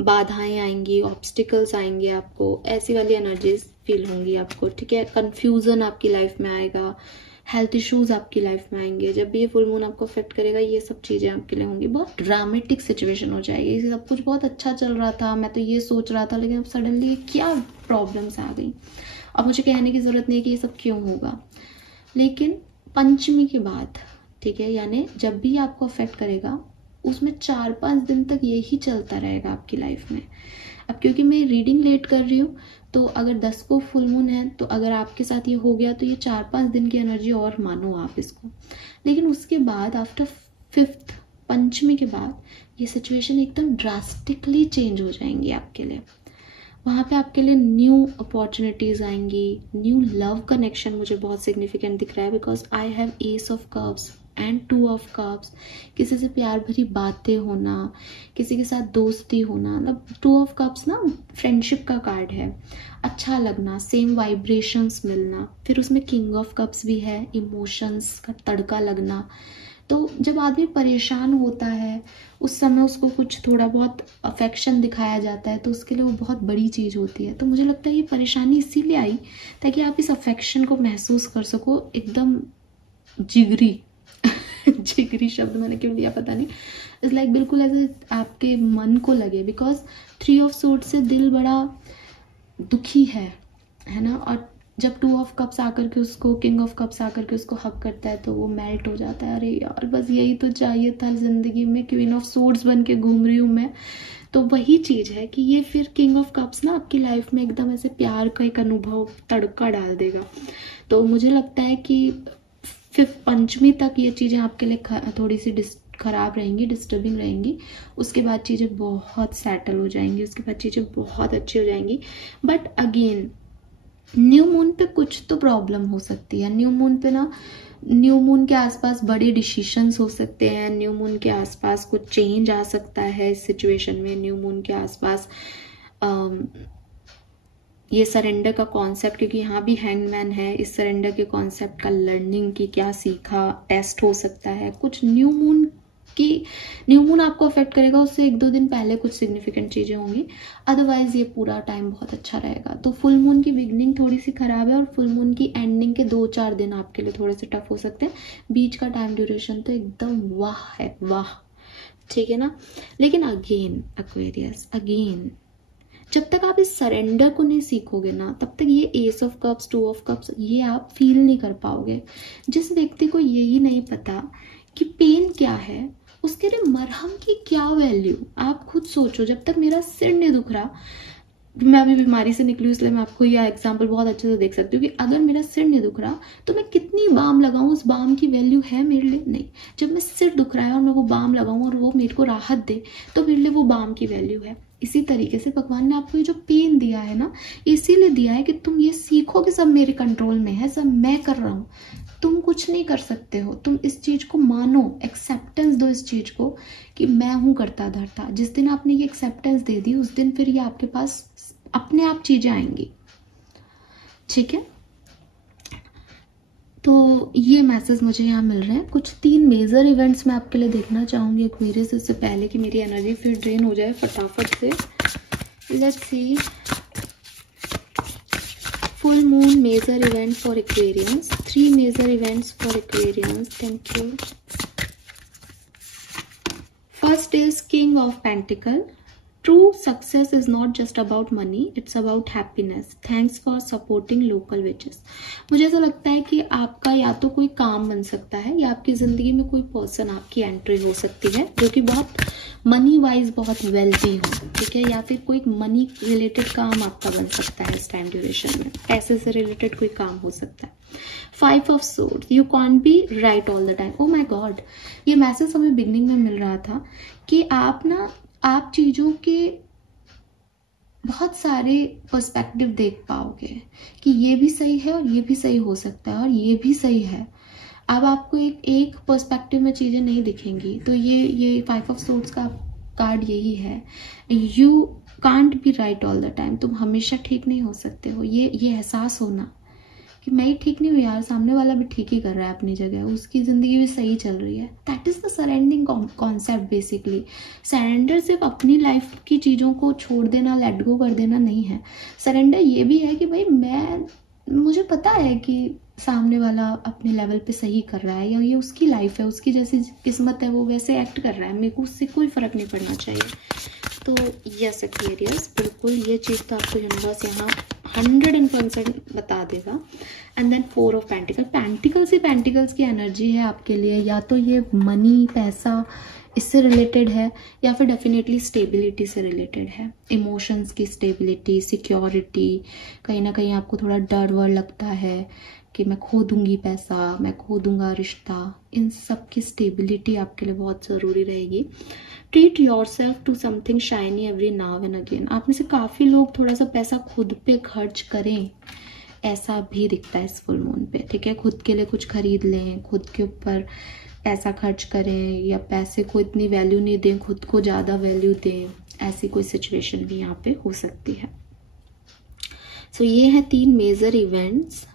बाधाएं आएंगी, ऑब्स्टिकल्स आएंगे, आपको ऐसी वाली एनर्जीज फील होंगी आपको, ठीक है। कंफ्यूजन आपकी लाइफ में आएगा, हेल्थ इश्यूज आपकी लाइफ में आएंगे। जब भी ये फुल मून आपको अफेक्ट करेगा ये सब चीज़ें आपके लिए होंगी। बहुत ड्रामेटिक सिचुएशन हो जाएगी, ये सब कुछ बहुत अच्छा चल रहा था, मैं तो ये सोच रहा था, लेकिन अब सडनली क्या प्रॉब्लम्स आ गई। अब मुझे कहने की ज़रूरत नहीं कि ये सब क्यों होगा, लेकिन पंचमी के बाद, ठीक है, यानी जब भी आपको अफेक्ट करेगा उसमें 4-5 दिन तक यही चलता रहेगा आपकी लाइफ में। अब क्योंकि मैं रीडिंग लेट कर रही हूँ तो अगर 10 को फुल मून है तो अगर आपके साथ ये हो गया तो ये 4-5 दिन की एनर्जी और मानो आप इसको। लेकिन उसके बाद आफ्टर 5th पंचमी के बाद ये सिचुएशन एकदम ड्रास्टिकली चेंज हो जाएंगी आपके लिए। वहाँ पे आपके लिए न्यू अपॉर्चुनिटीज़ आएंगी, न्यू लव कनेक्शन मुझे बहुत सिग्निफिकेंट दिख रहा है, because I have S of cups and 2 of cups. किसी से प्यार भरी बातें होना, किसी के साथ दोस्ती होना, मतलब 2 ऑफ कप्स ना फ्रेंडशिप का कार्ड है, अच्छा लगना, सेम वाइब्रेशंस मिलना। फिर उसमें किंग ऑफ कप्स भी है, इमोशंस का तड़का लगना। तो जब आदमी परेशान होता है उस समय उसको कुछ थोड़ा बहुत अफेक्शन दिखाया जाता है तो उसके लिए वो बहुत बड़ी चीज़ होती है। तो मुझे लगता है ये परेशानी इसीलिए आई ताकि आप इस अफेक्शन को महसूस कर सको, एकदम जिगरी जिगरी शब्द मैंने क्यों लिया पता नहीं, इट्स लाइक बिल्कुल ऐसे आपके मन को लगे। बिकॉज 3 ऑफ सोर्ड से दिल बड़ा दुखी है ना, और जब 2 ऑफ कप्स आकर के उसको, किंग ऑफ कप्स आकर के उसको हक करता है तो वो मेल्ट हो जाता है। अरे यार बस यही तो चाहिए था जिंदगी में, क्वीन ऑफ सोर्ड्स बन के घूम रही हूँ मैं। तो वही चीज़ है कि ये फिर किंग ऑफ कप्स ना आपकी लाइफ में एकदम ऐसे प्यार का एक अनुभव तड़का डाल देगा। तो मुझे लगता है कि 5th पंचमी तक ये चीज़ें आपके लिए थोड़ी सी खराब रहेंगी, डिस्टर्बिंग रहेंगी। उसके बाद चीज़ें बहुत सेटल हो जाएंगी, उसके बाद चीज़ें बहुत अच्छी हो जाएंगी। बट अगेन न्यू मून पे कुछ तो प्रॉब्लम हो सकती है। न्यू मून के आसपास बड़े डिसीशंस हो सकते हैं, न्यू मून के आसपास कुछ चेंज आ सकता है इस सिचुएशन में। न्यू मून के आसपास ये सरेंडर का कॉन्सेप्ट, क्योंकि यहाँ भी हैंगमैन है, इस सरेंडर के कॉन्सेप्ट का लर्निंग की क्या सीखा टेस्ट हो सकता है। कुछ न्यू मून आपको अफेक्ट करेगा, उससे 1-2 दिन पहले कुछ सिग्निफिकेंट चीज़ें होंगी, अदरवाइज ये पूरा टाइम बहुत अच्छा रहेगा। तो फुल मून की बिगनिंग थोड़ी सी खराब है और फुल मून की एंडिंग के 2-4 दिन आपके लिए थोड़े से टफ हो सकते हैं। बीच का टाइम ड्यूरेशन तो एकदम वाह है, वाह, ठीक है ना। लेकिन अगेन एक्वेरियस, अगेन जब तक आप इस सरेंडर को नहीं सीखोगे ना तब तक ये S of cups, 2 of cups ये आप फील नहीं कर पाओगे। जिस व्यक्ति को यही नहीं पता कि पेन क्या है, उसके लिए मरहम की क्या वैल्यू, आप खुद सोचो। जब तक मेरा सिर नहीं दुख रहा, मैं अभी बीमारी से निकली इसलिए मैं आपको यह एग्जांपल बहुत अच्छे से देख सकती हूँ कि अगर मेरा सिर नहीं दुख रहा तो मैं कितनी बाम लगाऊं, उस बाम की वैल्यू है मेरे लिए? नहीं। जब मैं सिर दुख रहा है और मैं वो बाम लगाऊं और वो मेरे को राहत दे तो मेरे लिए वो बाम की वैल्यू है। इसी तरीके से भगवान ने आपको ये जो पेन दिया है ना, इसीलिए दिया है कि तुम ये सीखो कि सब मेरे कंट्रोल में है, सब मैं कर रहा हूँ, तुम कुछ नहीं कर सकते हो। तुम इस चीज को मानो, एक्सेप्टेंस दो इस चीज को कि मैं हूं करता धरता। जिस दिन आपने ये एक्सेप्टेंस दे दी उस दिन फिर ये आपके पास अपने आप चीजें आएंगी, ठीक है। तो ये मैसेज मुझे यहाँ मिल रहे हैं। कुछ 3 मेजर इवेंट्स मैं आपके लिए देखना चाहूंगी एक मेरे से, उससे पहले कि मेरी एनर्जी फिर ड्रेन हो जाए फटाफट से। Let's see, full moon major event for Aquarians, 3 major events for Aquarians. Thank you. First is King of Pentacle. True success is not just about money, it's about happiness. Thanks for supporting local witches. मुझे ऐसा लगता है कि आपका या तो कोई काम बन सकता है या आपकी जिंदगी में कोई पर्सन आपकी एंट्री हो सकती है जो कि बहुत मनी वाइज बहुत वेल्दी हो, ठीक है, या फिर कोई मनी रिलेटेड काम आपका बन सकता है इस टाइम ड्यूरेशन में, पैसे से रिलेटेड कोई काम हो सकता है। 5 of swords, you can't be right all the time. Oh my God, ये मैसेज हमें बिगनिंग में मिल रहा था कि आप चीज़ों के बहुत सारे पर्सपेक्टिव देख पाओगे कि ये भी सही है और ये भी सही हो सकता है और ये भी सही है। अब आपको एक पर्सपेक्टिव में चीज़ें नहीं दिखेंगी। तो ये 5 ऑफ सोर्ड्स का कार्ड यही है, you can't be right all the time. तुम हमेशा ठीक नहीं हो सकते हो। ये एहसास होना कि मैं ही ठीक नहीं हूँ यार, सामने वाला भी ठीक ही कर रहा है अपनी जगह, उसकी ज़िंदगी भी सही चल रही है। That is the surrendering concept basically. Surrender सिर्फ अपनी लाइफ की चीज़ों को छोड़ देना, लेट गो कर देना नहीं है। सरेंडर ये भी है कि भाई मुझे पता है कि सामने वाला अपने लेवल पे सही कर रहा है, या ये उसकी लाइफ है, उसकी जैसी किस्मत है, वो वैसे एक्ट कर रहा है, मेरे को उससे कोई फ़र्क नहीं पड़ना चाहिए। तो यस एक्वेरियस, बिल्कुल ये चीज़ तो आपको यूनिवर्स यहाँ 100% बता देगा। एंड देन 4 ऑफ पेंटिकल्स ही पेंटिकल्स की एनर्जी है आपके लिए। या तो ये मनी, पैसा इससे रिलेटेड है, या फिर डेफिनेटली स्टेबिलिटी से रिलेटेड है। इमोशंस की स्टेबिलिटी, सिक्योरिटी, कहीं ना कहीं आपको थोड़ा डर वर लगता है कि मैं खो दूंगी पैसा, मैं खो दूंगा रिश्ता, इन सब की स्टेबिलिटी आपके लिए बहुत ज़रूरी रहेगी। Treat yourself to something shiny every now and again. आप में से काफ़ी लोग थोड़ा सा पैसा खुद पे खर्च करें, ऐसा भी दिखता है इस फुल मून पे, ठीक है। खुद के लिए कुछ खरीद लें, खुद के ऊपर पैसा खर्च करें, या पैसे को इतनी वैल्यू नहीं दें, खुद को ज़्यादा वैल्यू दें, ऐसी कोई सिचुएशन भी यहाँ पे हो सकती है। सो ये है 3 मेजर इवेंट्स।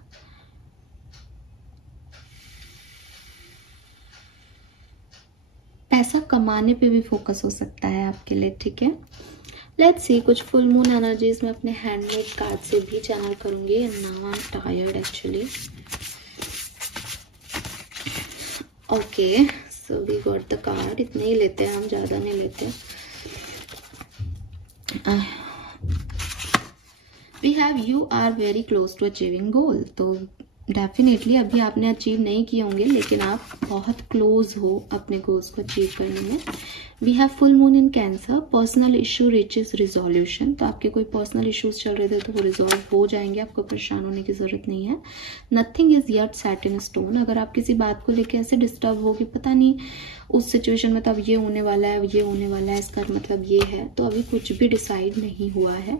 पैसा कमाने पे भी फोकस हो सकता है आपके लिए, ठीक है। लेट्स सी, कुछ फुल मून एनर्जीज में अपने हैंडमेड कार्ड से भी चैनल करूंगी। And now I am tired actually. Okay, so we got the card. इतने ही लेते हैं हम, ज़्यादा नहीं लेते। We have you are very close to achieving goal. तो डेफिनेटली अभी आपने अचीव नहीं किए होंगे, लेकिन आप बहुत क्लोज हो अपने गोल्स को अचीव करने में। We have full moon in Cancer, personal issue reaches resolution. तो आपके कोई पर्सनल इश्यूज चल रहे थे तो वो रिजॉल्व हो जाएंगे, आपको परेशान होने की जरूरत नहीं है। Nothing is yet set in stone. अगर आप किसी बात को लेकर ऐसे डिस्टर्ब हो कि पता नहीं उस सिचुएशन में तो अब ये होने वाला है, ये होने वाला है, इसका मतलब ये है, तो अभी कुछ भी डिसाइड नहीं हुआ है।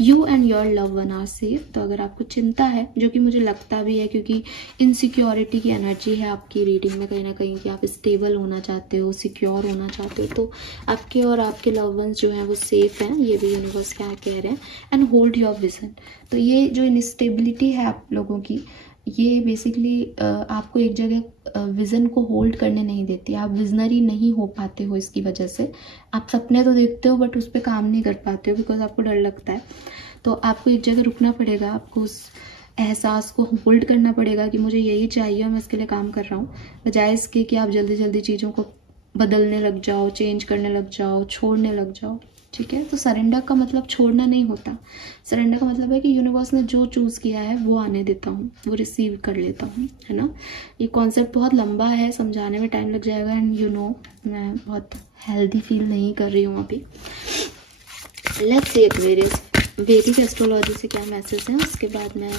You and your love one are safe. तो अगर आपको चिंता है, जो कि मुझे लगता भी है क्योंकि इनसिक्योरिटी की एनर्जी है आपकी रीडिंग में कहीं ना कहीं, कि आप स्टेबल होना चाहते हो, सिक्योर होना चाहते हो, तो आपके और आपके लव वंस जो हैं वो सेफ हैं, ये भी यूनिवर्स क्या कह रहे हैं। And hold your vision. तो ये जो इनस्टेबिलिटी है आप लोगों की, ये बेसिकली आपको एक जगह विजन को होल्ड करने नहीं देती। आप विजनरी नहीं हो पाते हो इसकी वजह से। आप सपने तो देखते हो बट उस पर काम नहीं कर पाते हो, बिकॉज आपको डर लगता है। तो आपको एक जगह रुकना पड़ेगा, आपको उस एहसास को होल्ड करना पड़ेगा कि मुझे यही चाहिए और मैं इसके लिए काम कर रहा हूँ, बजाय इसके कि आप जल्दी जल्दी चीज़ों को बदलने लग जाओ, चेंज करने लग जाओ, छोड़ने लग जाओ, ठीक है। तो सरेंडर का मतलब छोड़ना नहीं होता। सरेंडर का मतलब है कि यूनिवर्स ने जो चूज़ किया है वो आने देता हूँ, वो रिसीव कर लेता हूँ, है ना। ये कॉन्सेप्ट बहुत लंबा है, समझाने में टाइम लग जाएगा। एंड यू नो मैं बहुत हेल्दी फील नहीं कर रही हूँ अभी। लेट्स सी एक्वेरियस, वैदिक एस्ट्रोलॉजी से क्या मैसेज है, उसके बाद मैं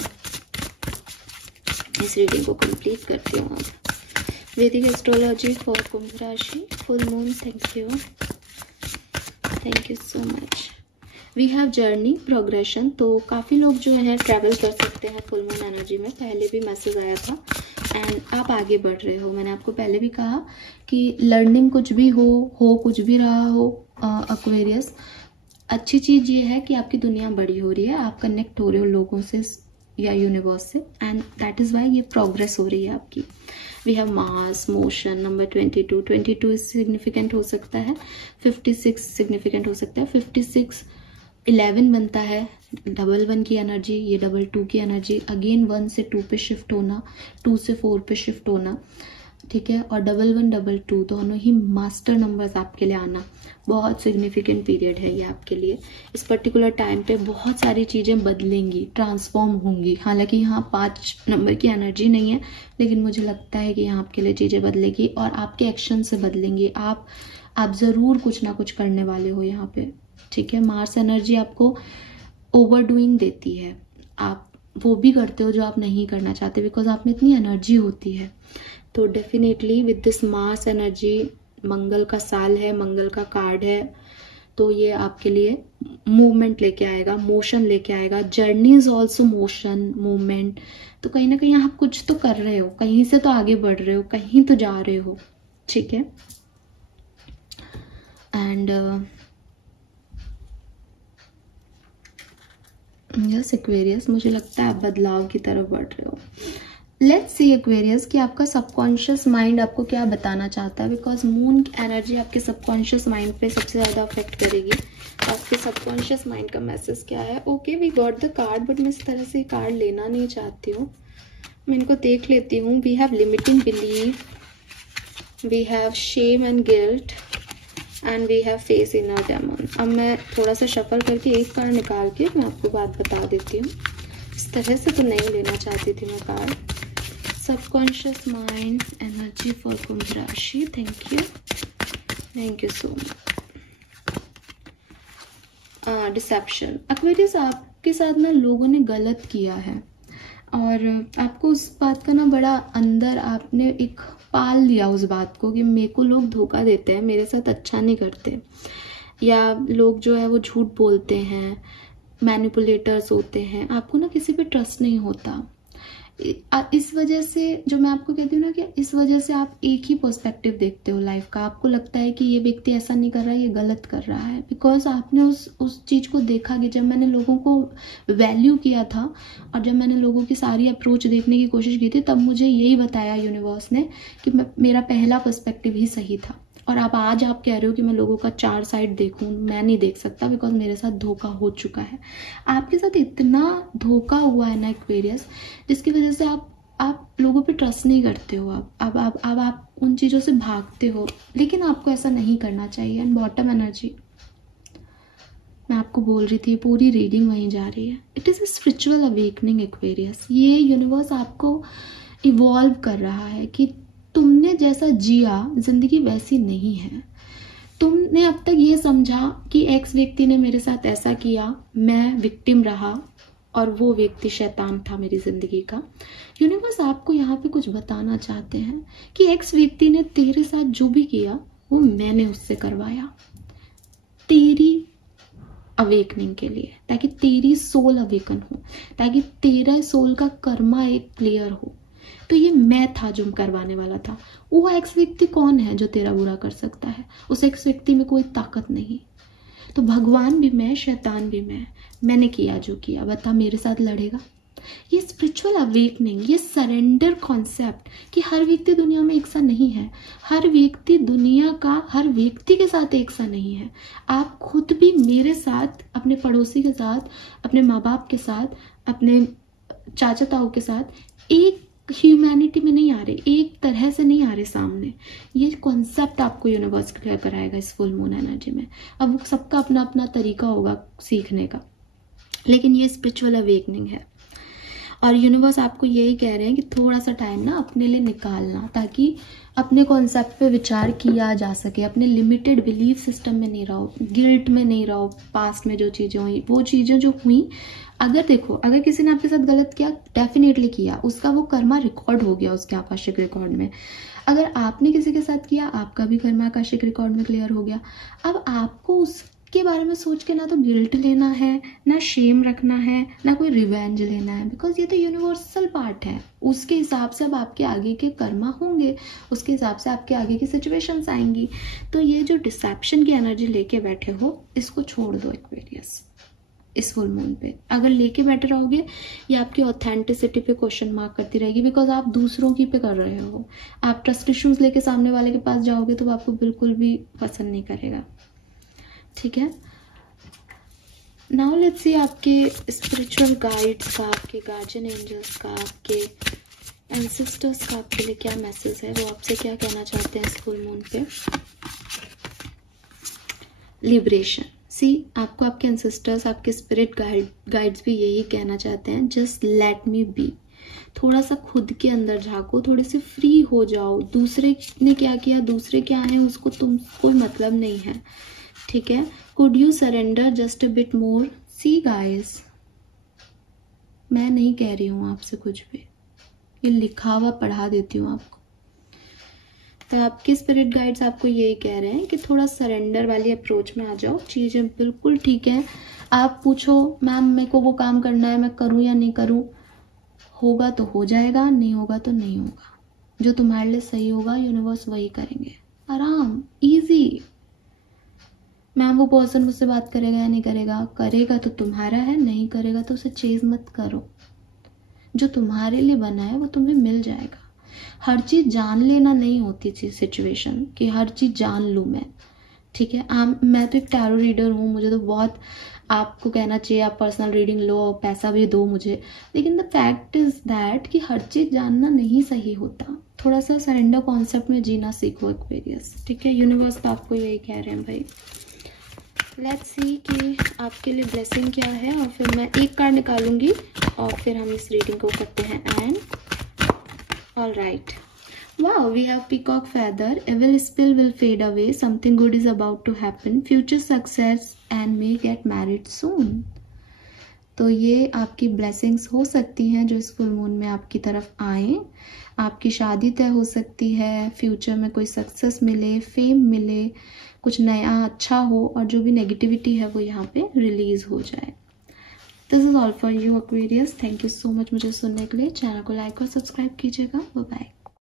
इस रीडिंग को कंप्लीट करती हूँ। अब वैदिक एस्ट्रोलॉजी फॉर कुंभ राशि full moon. Thank you so much. We have journey progression. तो काफ़ी लोग जो हैं ट्रैवल कर सकते हैं फुल मून एनर्जी में, पहले भी मैसेज आया था। एंड आप आगे बढ़ रहे हो। मैंने आपको पहले भी कहा कि लर्निंग कुछ भी हो कुछ भी रहा हो एक्वेरियस, अच्छी चीज़ ये है कि आपकी दुनिया बड़ी हो रही है, आप कनेक्ट हो रहे हो लोगों से या यूनिवर्स से, एंड दैट इज़ वाई ये प्रोग्रेस हो रही है आपकी। We have mass motion number 22 significant हो सकता है, 56 सिग्निफिकेंट हो सकता है। 56 11 बनता है, 1 की एनर्जी, ये 2 की एनर्जी, अगेन 1 से 2 पे शिफ्ट होना, 2 से 4 पे शिफ्ट होना, ठीक है। और 1 2 दोनों ही मास्टर नंबर्स आपके लिए आना बहुत सिग्निफिकेंट पीरियड है ये आपके लिए। इस पर्टिकुलर टाइम पे बहुत सारी चीज़ें बदलेंगी, ट्रांसफॉर्म होंगी। हालांकि यहाँ 5 नंबर की एनर्जी नहीं है, लेकिन मुझे लगता है कि यहाँ आपके लिए चीज़ें बदलेगी और आपके एक्शन से बदलेंगी। आप आप ज़रूर कुछ ना कुछ करने वाले हो यहाँ पे, ठीक है। मार्स एनर्जी आपको ओवरडूइंग देती है, आप वो भी करते हो जो आप नहीं करना चाहते, बिकॉज आप में इतनी एनर्जी होती है। तो definitely with this Mars energy, मंगल का साल है, मंगल का कार्ड है, तो ये आपके लिए मूवमेंट लेके आएगा, मोशन लेके आएगा। Journey is also motion, movement. तो कहीं ना कहीं आप कुछ तो कर रहे हो, कहीं से तो आगे बढ़ रहे हो, कहीं तो जा रहे हो, ठीक है। एंड यस एक्वेरियस, मुझे लगता है आप बदलाव की तरफ बढ़ रहे हो। लेट्स सी एक्वेरियस कि आपका सबकॉन्शियस माइंड आपको क्या बताना चाहता है, बिकॉज मून की एनर्जी आपके सबकॉन्शियस माइंड पे सबसे ज़्यादा अफेक्ट करेगी। तो आपके सबकॉन्शियस माइंड का मैसेज क्या है? Okay, we got the card, but मैं इस तरह से कार्ड लेना नहीं चाहती हूँ, मैं इनको देख लेती हूँ। We have limiting belief, we have shame and guilt, and we have face inner demon. अब मैं थोड़ा सा शफल करके एक कार्ड निकाल के मैं आपको बात बता देती हूँ। इस तरह से तो नहीं लेना चाहती थी मैं card. Subconscious mind energy for कुंभ राशि, thank you so much. Deception, Aquarius आपके साथ ना लोगों ने गलत किया है, और आपको उस बात का ना बड़ा अंदर आपने एक पाल लिया उस बात को कि मेरे को लोग धोखा देते हैं, मेरे साथ अच्छा नहीं करते, या लोग जो है वो झूठ बोलते हैं, मैनिपुलेटर्स होते हैं। आपको ना किसी पे ट्रस्ट नहीं होता। इस वजह से जो मैं आपको कहती हूँ ना कि इस वजह से आप एक ही पर्सपेक्टिव देखते हो लाइफ का। आपको लगता है कि ये व्यक्ति ऐसा नहीं कर रहा है, ये गलत कर रहा है, बिकॉज आपने उस चीज़ को देखा कि जब मैंने लोगों को वैल्यू किया था और जब मैंने लोगों की सारी अप्रोच देखने की कोशिश की थी, तब मुझे यही बताया यूनिवर्स ने कि मेरा पहला पर्सपेक्टिव ही सही था। और आज आप कह रहे हो कि मैं लोगों का 4 साइड देखूं, मैं नहीं देख सकता, बिकॉज मेरे साथ धोखा हो चुका है। आपके साथ इतना धोखा हुआ है ना एक्वेरियस, जिसकी वजह से आप लोगों पे ट्रस्ट नहीं करते हो। अब आप उन चीज़ों से भागते हो, लेकिन आपको ऐसा नहीं करना चाहिए। एंड बॉटम एनर्जी, मैं आपको बोल रही थी, पूरी रीडिंग वहीं जा रही है। It is a spiritual awakening Aquarius. ये यूनिवर्स आपको इवॉल्व कर रहा है कि तुमने जैसा जिया जिंदगी वैसी नहीं है। तुमने अब तक ये समझा कि एक्स व्यक्ति ने मेरे साथ ऐसा किया, मैं विक्टिम रहा और वो व्यक्ति शैतान था मेरी जिंदगी का। यूनिवर्स आपको यहाँ पे कुछ बताना चाहते हैं कि एक्स व्यक्ति ने तेरे साथ जो भी किया वो मैंने उससे करवाया, तेरी अवेकनिंग के लिए, ताकि तेरी सोल अवेकन हो, ताकि तेरा सोल का कर्मा एक क्लियर हो। तो ये मैं था जो करवाने वाला था। वो एक्स व्यक्ति कौन है जो तेरा बुरा कर सकता है? उस एक्स व्यक्ति में कोई ताकत नहीं। तो भगवान भी मैं, शैतान भी मैंने किया जो किया, बता मेरे साथ लड़ेगा? ये स्पिरिचुअल अवेकनिंग, ये सरेंडर कॉन्सेप्ट कि हर व्यक्ति दुनिया में एक सा नहीं है, हर व्यक्ति दुनिया का हर व्यक्ति के साथ एक सा नहीं है। आप खुद भी मेरे साथ, अपने पड़ोसी के साथ, अपने माँ बाप के साथ, अपने चाचा ताऊ के साथ एक ह्यूमैनिटी में नहीं आ रहे, एक तरह से नहीं आ रहे सामने। ये कॉन्सेप्ट आपको यूनिवर्स क्लियर कराएगा इस फुल मून एनर्जी में। अब वो सबका अपना अपना तरीका होगा सीखने का, लेकिन ये स्पिरिचुअल अवेकनिंग है। और यूनिवर्स आपको यही कह रहे हैं कि थोड़ा सा टाइम ना अपने लिए निकालना, ताकि अपने कॉन्सेप्ट पे विचार किया जा सके। अपने लिमिटेड बिलीफ सिस्टम में नहीं रहो, गिल्ट में नहीं रहो। पास्ट में जो चीज़ें हुई, वो चीज़ें जो हुई, अगर देखो, अगर किसी ने आपके साथ गलत किया, डेफिनेटली किया, उसका वो कर्मा रिकॉर्ड हो गया उसके आकाशिक रिकॉर्ड में। अगर आपने किसी के साथ किया, आपका भी कर्मा आकाशिक रिकॉर्ड में क्लियर हो गया। अब आपको उसके बारे में सोच के ना तो गिल्ट लेना है, ना शेम रखना है, ना कोई रिवेंज लेना है, बिकॉज ये तो यूनिवर्सल पार्ट है। उसके हिसाब से अब आपके आगे के कर्मा होंगे, उसके हिसाब से आपके आगे की सिचुएशंस आएंगी। तो ये जो डिसेप्शन की एनर्जी लेके बैठे हो, इसको छोड़ दो एक्वेरियस इस फुल मून पे। अगर लेके बैठे रहोगे, ये आपकी ऑथेंटिसिटी पे क्वेश्चन मार्क करती रहेगी, बिकॉज आप दूसरों की पे कर रहे हो। आप ट्रस्ट इश्यूज लेके सामने वाले के पास जाओगे तो आपको बिल्कुल भी पसंद नहीं करेगा, ठीक है। नाउ लेट्स सी आपके स्पिरिचुअल गाइड्स का, आपके गार्जियन एंजल्स का, आपके एंसेस्टर्स का आपके लिए क्या मैसेज है, वो आपसे क्या कहना चाहते हैं इस फुल मून पे। लिबरेशन, सी आपको आपके एंसेस्टर्स, आपके स्पिरिट गाइड्स भी यही कहना चाहते हैं, जस्ट लेट मी बी। थोड़ा सा खुद के अंदर झांको, थोड़े से फ्री हो जाओ। दूसरे ने क्या किया, दूसरे क्या है, उसको तुम कोई मतलब नहीं है, ठीक है। Could you surrender just a bit more. See guys, मैं नहीं कह रही हूँ आपसे कुछ भी, ये लिखा हुआ पढ़ा देती हूँ आपको। तो आपके स्पिरिट गाइड्स आपको यही कह रहे हैं कि थोड़ा सरेंडर वाली अप्रोच में आ जाओ। चीज़ें बिल्कुल ठीक है। आप पूछो मैम मेरे को वो काम करना है, मैं करूँ या नहीं करूँ, होगा तो हो जाएगा, नहीं होगा तो नहीं होगा। जो तुम्हारे लिए सही होगा यूनिवर्स वही करेंगे, आराम, इजी। मैम वो पर्सन मुझसे बात करेगा या नहीं करेगा, करेगा तो तुम्हारा है, नहीं करेगा तो उसे चेज मत करो। जो तुम्हारे लिए बना है वो तुम्हें मिल जाएगा। हर चीज़ जान लेना नहीं होती थी सिचुएशन कि हर चीज़ जान लूँ मैं, ठीक है। मैं तो एक टैरो रीडर हूँ, मुझे तो बहुत आपको कहना चाहिए आप पर्सनल रीडिंग लो, पैसा भी दो मुझे, लेकिन द फैक्ट इज़ दैट कि हर चीज़ जानना नहीं सही होता। थोड़ा सा सरेंडर कॉन्सेप्ट में जीना सीखो एक्वेरियस, ठीक है। यूनिवर्स तो आपको यही कह रहे हैं भाई। लेट्स सी कि आपके लिए ब्लेसिंग क्या है, और फिर मैं एक कार्ड निकालूंगी और फिर हम इस रीडिंग को करते हैं and. All right. Wow, we have peacock feather. Evil spill will fade away. Something good is about to happen. Future success and may get married soon. तो ये आपकी ब्लेसिंग्स हो सकती हैं जो इस फुल मून में आपकी तरफ आए। आपकी शादी तय हो सकती है, फ्यूचर में कोई सक्सेस मिले, फेम मिले, कुछ नया अच्छा हो, और जो भी नेगेटिविटी है वो यहाँ पे रिलीज हो जाए। This is all for you Aquarius. Thank you so much मुझे सुनने के लिए। चैनल को लाइक और सब्सक्राइब कीजिएगा। Bye bye.